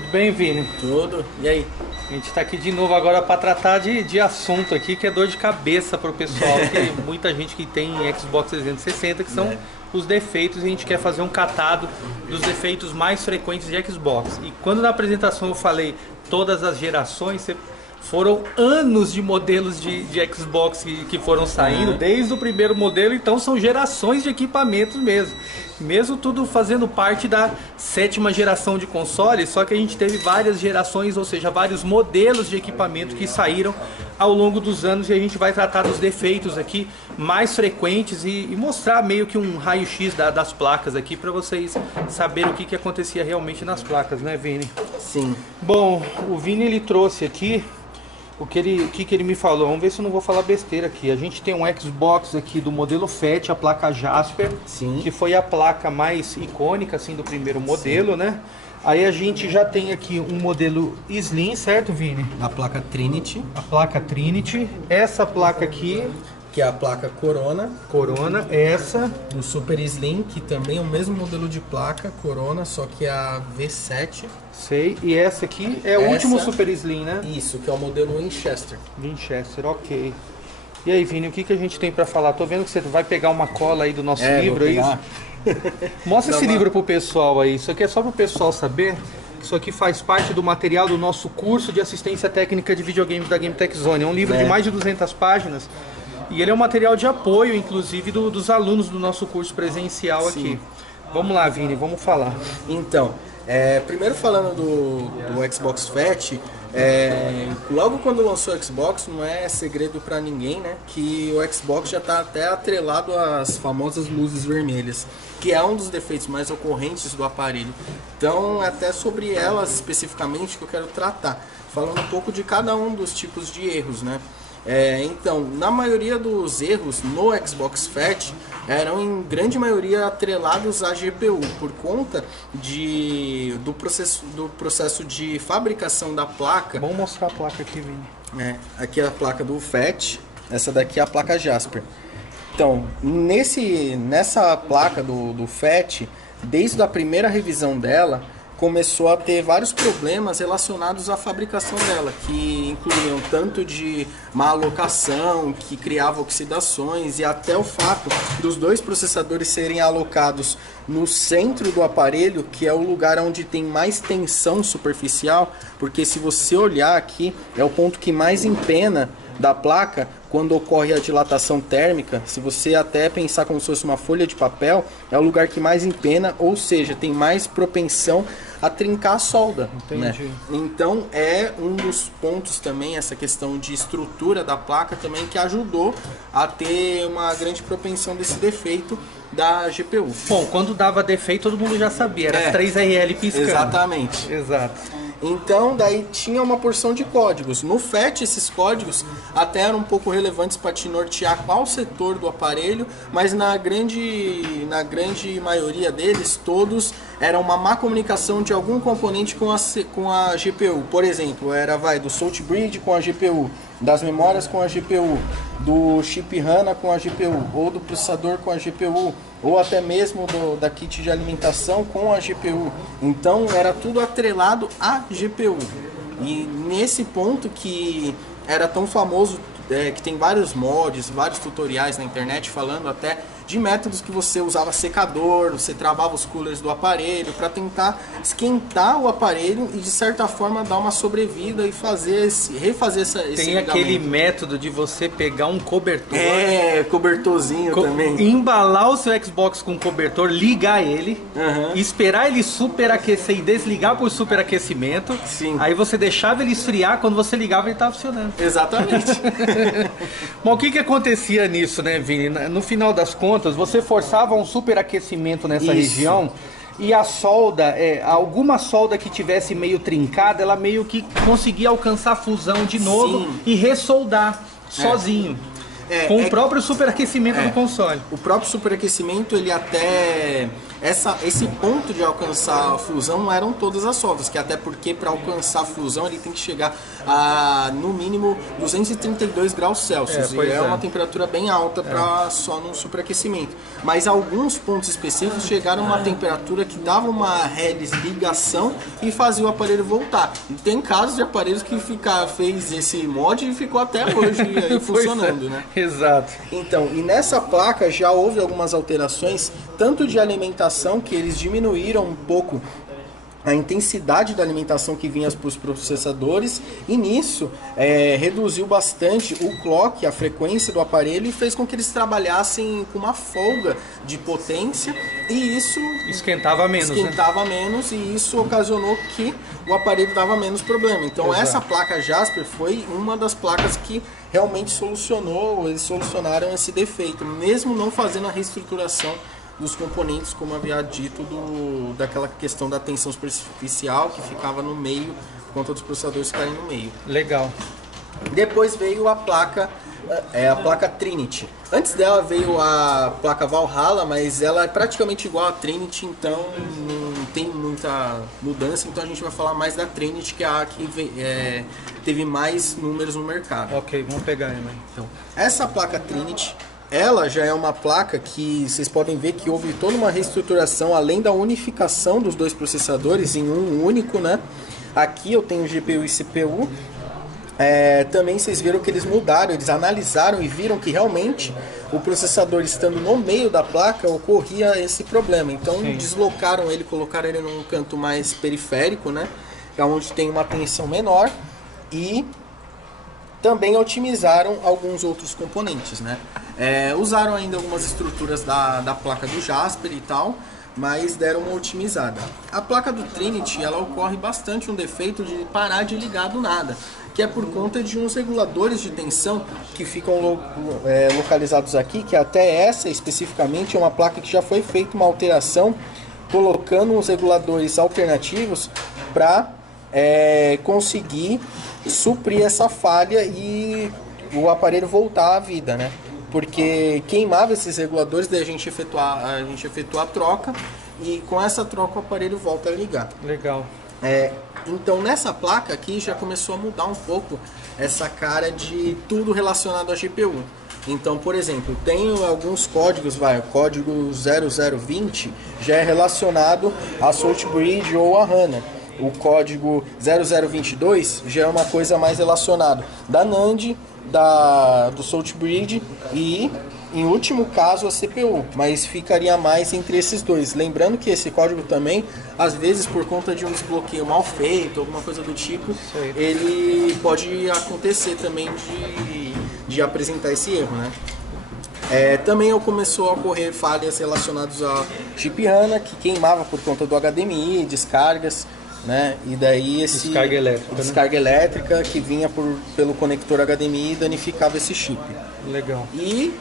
Tudo bem, Vini? Tudo. E aí? A gente está aqui de novo agora para tratar de assunto aqui que é dor de cabeça para o pessoal, que muita gente que tem Xbox 360, que são os defeitos, e a gente quer fazer um catado dos defeitos mais frequentes de Xbox. E quando na apresentação eu falei todas as gerações, foram anos de modelos de Xbox que foram saindo, desde o primeiro modelo, então são gerações de equipamentos mesmo. Mesmo tudo fazendo parte da 7ª geração de consoles, só que a gente teve várias gerações, ou seja, vários modelos de equipamento que saíram ao longo dos anos, e a gente vai tratar dos defeitos aqui mais frequentes e mostrar meio que um raio-x das placas aqui para vocês saberem o que acontecia realmente nas placas, né, Vini? Sim. Bom, o Vini ele trouxe aqui o que ele me falou. Vamos ver se eu não vou falar besteira aqui. A gente tem um Xbox aqui do modelo FAT, a placa Jasper, Sim. que foi a placa mais icônica assim do primeiro modelo, né? Aí a gente já tem aqui um modelo Slim, certo, Vini? A placa Trinity. A placa Trinity. Essa placa aqui, Que é a placa Corona. Corona. Essa. Do Super Slim, que também é o mesmo modelo de placa Corona, só que é a V7. Sei. E essa aqui é o último Super Slim, né? Isso, que é o modelo Winchester. Winchester, ok. E aí, Vini, o que a gente tem pra falar? Tô vendo que você vai pegar uma cola aí do nosso livro, é isso? Mostra esse livro pro pessoal aí. Isso aqui é só pro pessoal saber que isso aqui faz parte do material do nosso curso de assistência técnica de videogames da Game Tech Zone. É um livro de mais de 200 páginas. E ele é um material de apoio, inclusive, dos alunos do nosso curso presencial aqui. Vamos lá, Vini, vamos falar. Então, primeiro falando do Xbox Fat, logo quando lançou o Xbox, não é segredo para ninguém, né, que o Xbox já está até atrelado às famosas luzes vermelhas, que é um dos defeitos mais ocorrentes do aparelho. Então, até sobre elas especificamente que eu quero tratar, falando um pouco de cada um dos tipos de erros, né. Então, na maioria dos erros no Xbox Fat eram em grande maioria atrelados à GPU por conta do processo de fabricação da placa. Vamos mostrar a placa aqui, Vini. Aqui é a placa do Fat, essa daqui é a placa Jasper. Então, nessa placa do Fat, desde a primeira revisão dela, começou a ter vários problemas relacionados à fabricação dela, que incluíam tanto de má alocação, que criava oxidações, e até o fato dos dois processadores serem alocados no centro do aparelho, que é o lugar onde tem mais tensão superficial, porque se você olhar aqui, é o ponto que mais empena da placa quando ocorre a dilatação térmica. Se você até pensar como se fosse uma folha de papel, é o lugar que mais empena, ou seja, tem mais propensão a trincar a solda. Entendi. Né? Então é um dos pontos também, essa questão de estrutura da placa também, que ajudou a ter uma grande propensão desse defeito da GPU. Bom, quando dava defeito todo mundo já sabia, era as 3 RL piscando. Exatamente. Exato. Então, daí tinha uma porção de códigos. No FAT, esses códigos até eram um pouco relevantes para te nortear qual setor do aparelho, mas na grande maioria deles, todos eram uma má comunicação de algum componente com a GPU. Por exemplo, do Salt Bridge com a GPU, das memórias com a GPU, do chip HANA com a GPU, ou do processador com a GPU, ou até mesmo da kit de alimentação com a GPU. Então era tudo atrelado à GPU. E nesse ponto que era tão famoso, que tem vários mods, vários tutoriais na internet falando até de métodos que você usava secador, você travava os coolers do aparelho para tentar esquentar o aparelho e de certa forma dar uma sobrevida e refazer esse Tem aquele método de você pegar um cobertor, cobertorzinho também, embalar o seu Xbox com cobertor, ligar ele, esperar ele superaquecer e desligar por superaquecimento. Sim. Aí você deixava ele esfriar, quando você ligava ele estava funcionando. Exatamente. Bom, o que acontecia nisso, né, Vini? No final das contas, você forçava um superaquecimento nessa região, e a solda, alguma solda que tivesse meio trincada, ela meio que conseguia alcançar a fusão de novo e ressoldar sozinho. Com o próprio superaquecimento do console. O próprio superaquecimento, ele até esse ponto de alcançar a fusão não eram todas as soldas, que até porque para alcançar a fusão ele tem que chegar a no mínimo 232 graus Celsius, e é uma temperatura bem alta para só no superaquecimento. Mas alguns pontos específicos chegaram a uma temperatura que dava uma ligação e fazia o aparelho voltar. E tem casos de aparelhos que fez esse mod e ficou até hoje aí funcionando, né? Exato. Então, e nessa placa já houve algumas alterações, tanto de alimentação, que eles diminuíram um pouco a intensidade da alimentação que vinha para os processadores, e nisso reduziu bastante o clock, a frequência do aparelho, e fez com que eles trabalhassem com uma folga de potência, e isso esquentava menos, e isso ocasionou que o aparelho dava menos problema. Então essa placa Jasper foi uma das placas que realmente eles solucionaram esse defeito, mesmo não fazendo a reestruturação dos componentes, como havia dito, daquela questão da tensão superficial que ficava no meio, por conta dos processadores ficarem no meio. Legal. Depois veio a placa Trinity. Antes dela veio a placa Valhalla, mas ela é praticamente igual à Trinity, então não tem muita mudança. Então a gente vai falar mais da Trinity, que é a que teve mais números no mercado. Ok, vamos pegar aí, né? Então, essa placa Trinity, ela já é uma placa que vocês podem ver que houve toda uma reestruturação, além da unificação dos dois processadores em um único, né? Aqui eu tenho GPU e CPU. Também vocês viram que eles mudaram, eles analisaram e viram que realmente o processador estando no meio da placa ocorria esse problema. Então deslocaram ele, colocaram ele num canto mais periférico, né? Onde tem uma tensão menor, e também otimizaram alguns outros componentes, né? Usaram ainda algumas estruturas da placa do Jasper e tal, mas deram uma otimizada. A placa do Trinity, ela ocorre bastante um defeito de parar de ligar do nada, que é por conta de uns reguladores de tensão que ficam localizados aqui, que até essa especificamente é uma placa que já foi feita uma alteração, colocando uns reguladores alternativos para conseguir suprir essa falha e o aparelho voltar à vida, né? Porque queimava esses reguladores, daí a gente efetua a troca, e com essa troca o aparelho volta a ligar. Legal. Então nessa placa aqui já começou a mudar um pouco essa cara de tudo relacionado à GPU. Então, por exemplo, tem alguns códigos, o código 0020 já é relacionado a Saltbridge ou a HANA. O código 0022 já é uma coisa mais relacionada da NAND, do Saltbridge e, em último caso, a CPU, mas ficaria mais entre esses dois. Lembrando que esse código também, às vezes, por conta de um desbloqueio mal feito, alguma coisa do tipo, ele pode acontecer também de apresentar esse erro, né? Também começou a ocorrer falhas relacionadas a chip HANA, que queimava por conta do HDMI, descargas, né? E daí descarga elétrica que vinha pelo conector HDMI e danificava esse chip. Legal. E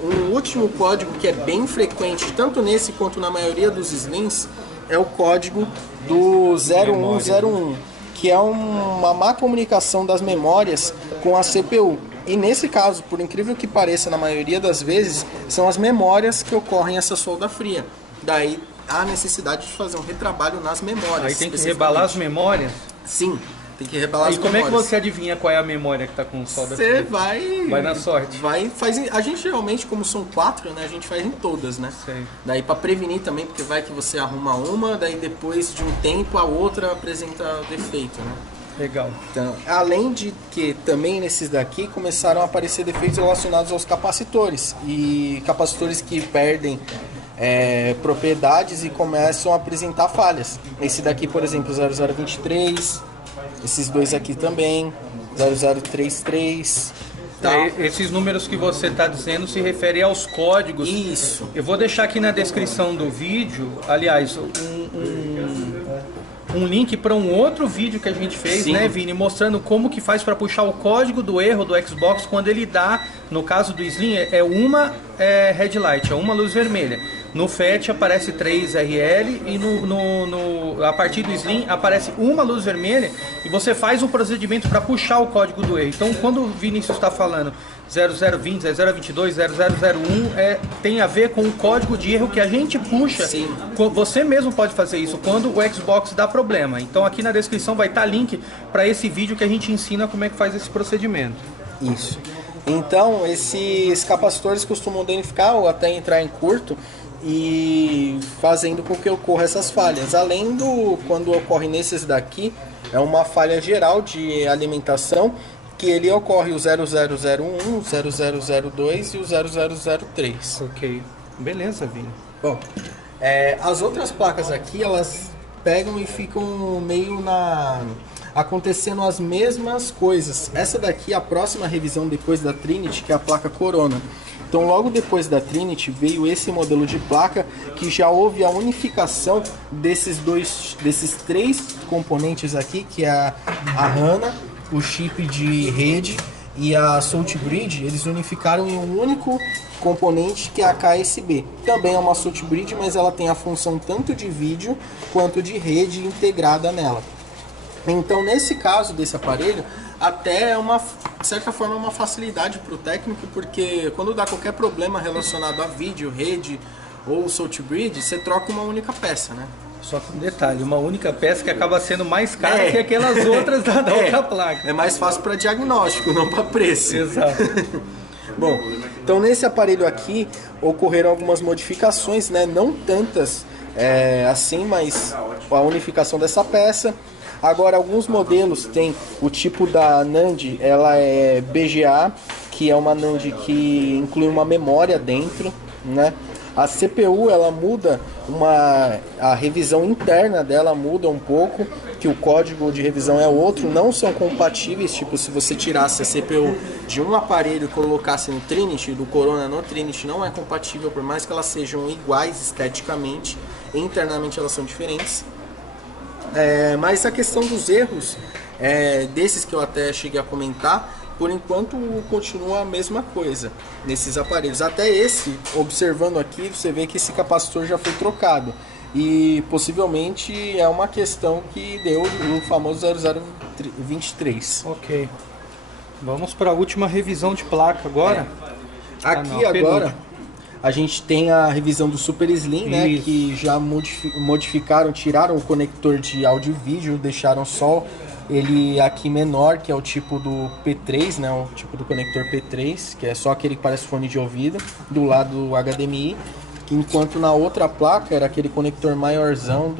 um último código que é bem frequente, tanto nesse quanto na maioria dos Slims, é o código do 0101, que é uma má comunicação das memórias com a CPU. E nesse caso, por incrível que pareça, na maioria das vezes, são as memórias que ocorrem essa solda fria. Daí há necessidade de fazer um retrabalho nas memórias. Aí tem que rebalar as memórias? Sim, tem que rebalar as memórias. E como é que você adivinha qual é a memória que está com solda fria? Você vai na sorte. A gente geralmente, como são 4, né, a gente faz em todas, né? Sei. Daí para prevenir também, porque vai que você arruma uma, daí depois de um tempo a outra apresenta defeito, né? Legal. Então, além de que também nesses daqui começaram a aparecer defeitos relacionados aos capacitores, e capacitores que perdem propriedades e começam a apresentar falhas. Esse daqui, por exemplo, 0023, esses dois aqui também, 0033. Tá. Esses números que você está dizendo se referem aos códigos. Isso. Eu vou deixar aqui na descrição do vídeo, aliás, um link para um outro vídeo que a gente fez, Sim. né, Vini, mostrando como que faz para puxar o código do erro do Xbox quando ele dá, no caso do Slim, uma red light, é uma luz vermelha. No FAT aparece 3 RL e a partir do Slim aparece uma luz vermelha e você faz um procedimento para puxar o código do erro. Então, quando o Vinícius está falando 0020, 0022, 0001, tem a ver com o código de erro que a gente puxa. Sim. Você mesmo pode fazer isso quando o Xbox dá problema. Então aqui na descrição vai estar link para esse vídeo que a gente ensina como é que faz esse procedimento. Isso. Então, esses capacitores costumam danificar ou até entrar em curto e fazendo com que ocorra essas falhas. Além do, quando ocorre nesses daqui, é uma falha geral de alimentação, que ele ocorre o 0001, 0002 e o 0003. Ok. Beleza, Vini. Bom, as outras placas aqui, elas pegam e ficam meio acontecendo as mesmas coisas. Essa daqui é a próxima revisão depois da Trinity, que é a placa Corona. Então logo depois da Trinity veio esse modelo de placa que já houve a unificação desses 3 componentes aqui, que é a HANA, o chip de rede e a Salt Bridge. Eles unificaram em um único componente, que é a KSB. Também é uma Salt Bridge, mas ela tem a função tanto de vídeo quanto de rede integrada nela. Então, nesse caso desse aparelho, até é de certa forma uma facilidade para o técnico, porque quando dá qualquer problema relacionado a vídeo, rede ou Salt Bridge, você troca uma única peça, né? Só que um detalhe, uma única peça que acaba sendo mais cara que aquelas outras da outra placa. É mais fácil para diagnóstico, não para preço. Exato. Bom, então nesse aparelho aqui ocorreram algumas modificações, né? Não tantas assim, mas a unificação dessa peça. Agora, alguns modelos tem o tipo da NAND, ela é BGA, que é uma NAND que inclui uma memória dentro, né? A CPU, ela muda, a revisão interna dela muda um pouco, que o código de revisão é outro, não são compatíveis. Tipo, se você tirasse a CPU de um aparelho e colocasse no Trinity, do Corona no Trinity, não é compatível, por mais que elas sejam iguais esteticamente, internamente elas são diferentes. Mas a questão dos erros, desses que eu até cheguei a comentar, por enquanto continua a mesma coisa nesses aparelhos. Até esse, observando aqui, você vê que esse capacitor já foi trocado. E possivelmente é uma questão que deu o famoso 0023. Ok. Vamos para a última revisão de placa agora. Aqui agora a gente tem a revisão do Super Slim, né? Que já modificaram, tiraram o conector de áudio e vídeo, deixaram só ele aqui menor, que é o tipo do P3, né? O tipo do conector P3, que é só aquele que parece fone de ouvido, do lado do HDMI. Enquanto na outra placa era aquele conector maiorzão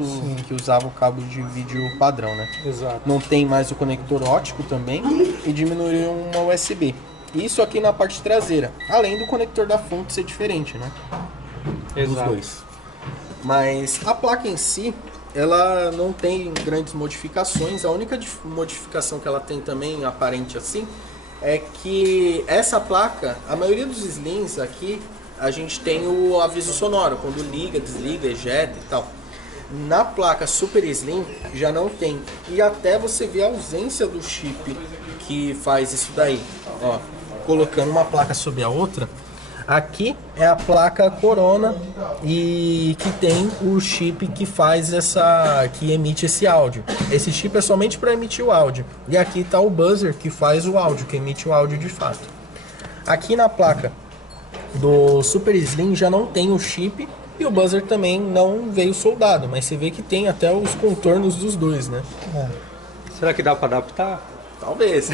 que usava o cabo de vídeo padrão, né? Exato. Não tem mais o conector óptico também e diminuiu uma USB. Isso aqui na parte traseira, além do conector da fonte ser diferente, né? Exato. Os dois. Mas a placa em si, ela não tem grandes modificações. A única modificação que ela tem também, aparente assim, é que essa placa, a maioria dos Slims aqui, a gente tem o aviso sonoro, quando liga, desliga, ejeta e tal. Na placa Super Slim já não tem. E até você vê a ausência do chip que faz isso daí. Ó, colocando uma placa sobre a outra. Aqui é a placa Corona e que tem o chip que faz que emite esse áudio. Esse chip é somente para emitir o áudio. E aqui está o buzzer que faz o áudio, que emite o áudio de fato. Aqui na placa do Super Slim já não tem o chip e o buzzer também não veio soldado, mas você vê que tem até os contornos dos dois, né? Será que dá para adaptar? Talvez.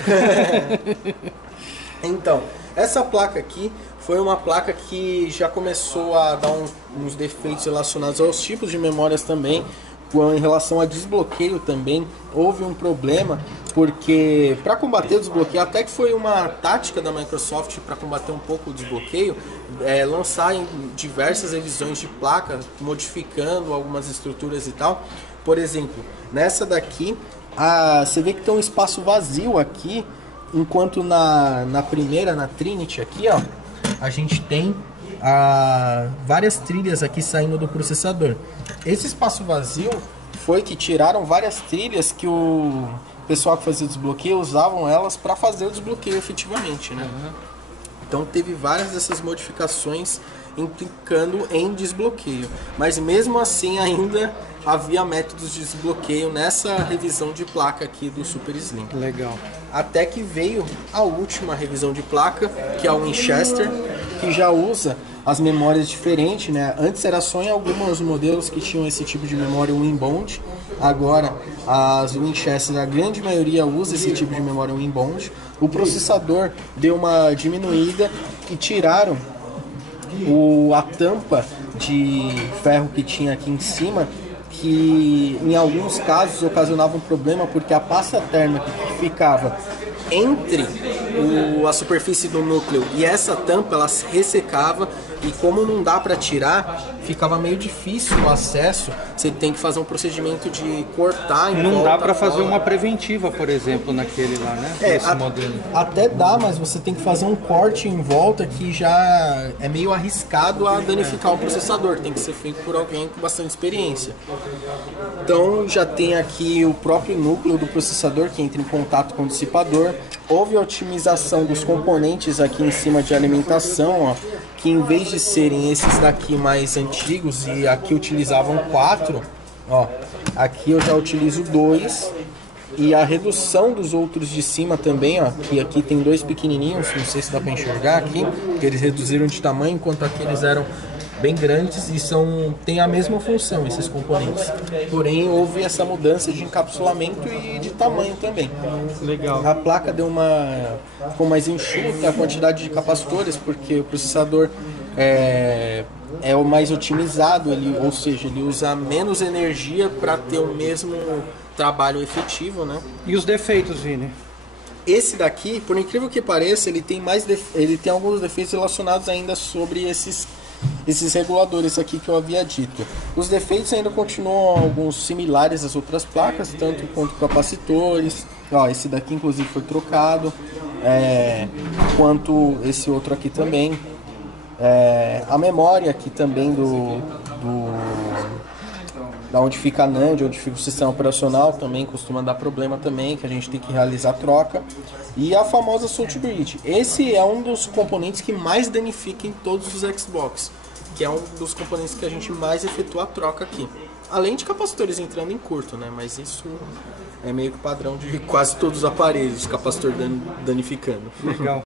Então, essa placa aqui foi uma placa que já começou a dar uns defeitos relacionados aos tipos de memórias também. Em relação a desbloqueio também, houve um problema, porque para combater o desbloqueio, até que foi uma tática da Microsoft para combater um pouco o desbloqueio, lançar em diversas revisões de placa, modificando algumas estruturas e tal. Por exemplo, nessa daqui, você vê que tem um espaço vazio aqui, enquanto na primeira, na Trinity aqui, ó, a gente tem várias trilhas aqui saindo do processador. Esse espaço vazio foi que tiraram várias trilhas que o pessoal que fazia o desbloqueio usavam elas para fazer o desbloqueio efetivamente, né? Então teve várias dessas modificações implicando em desbloqueio. Mas mesmo assim ainda havia métodos de desbloqueio nessa revisão de placa aqui do Super Slim. Legal. Até que veio a última revisão de placa, que é o Winchester, que já usa as memórias diferentes, né? Antes era só em alguns modelos que tinham esse tipo de memória Winbond. Agora as Winchester, a grande maioria usa esse tipo de memória Winbond. O processador deu uma diminuída e tiraram a tampa de ferro que tinha aqui em cima, que em alguns casos ocasionava um problema porque a pasta térmica que ficava entre a superfície do núcleo e essa tampa, ela ressecava, e como não dá para tirar, ficava meio difícil o acesso. Você tem que fazer um procedimento de cortar em Não volta dá para fora. fazer uma preventiva, por exemplo, naquele lá, né? Esse modelo. Até dá, mas você tem que fazer um corte em volta que já é meio arriscado a danificar o processador. Tem que ser feito por alguém com bastante experiência. Então já tem aqui o próprio núcleo do processador que entra em contato com o dissipador. Houve a otimização dos componentes aqui em cima de alimentação, ó, que em vez de serem esses daqui mais antigos, e aqui utilizavam 4, ó, aqui eu já utilizo 2, e a redução dos outros de cima também, ó, que aqui tem 2 pequenininhos, não sei se dá para enxergar aqui, que eles reduziram de tamanho, enquanto aqui eles eram bem grandes e tem a mesma função, esses componentes. Porém, houve essa mudança de encapsulamento e de tamanho também. Legal. A placa ficou mais enxuta, a quantidade de capacitores, porque o processador é o mais otimizado, ou seja, ele usa menos energia para ter o mesmo trabalho efetivo, né? E os defeitos, Vini? Esse daqui, por incrível que pareça, ele tem alguns defeitos relacionados ainda sobre esses reguladores aqui que eu havia dito. Os defeitos ainda continuam alguns similares às outras placas, tanto quanto capacitores. Ó, esse daqui inclusive foi trocado, quanto esse outro aqui também. A memória aqui também da onde fica a NAND, onde fica o sistema operacional, também costuma dar problema também, que a gente tem que realizar a troca. E a famosa Salt Bridge. Esse é um dos componentes que mais danifica em todos os Xbox, que é um dos componentes que a gente mais efetua a troca aqui. Além de capacitores entrando em curto, né? Mas isso é meio que padrão de quase todos os aparelhos, capacitor danificando. Legal.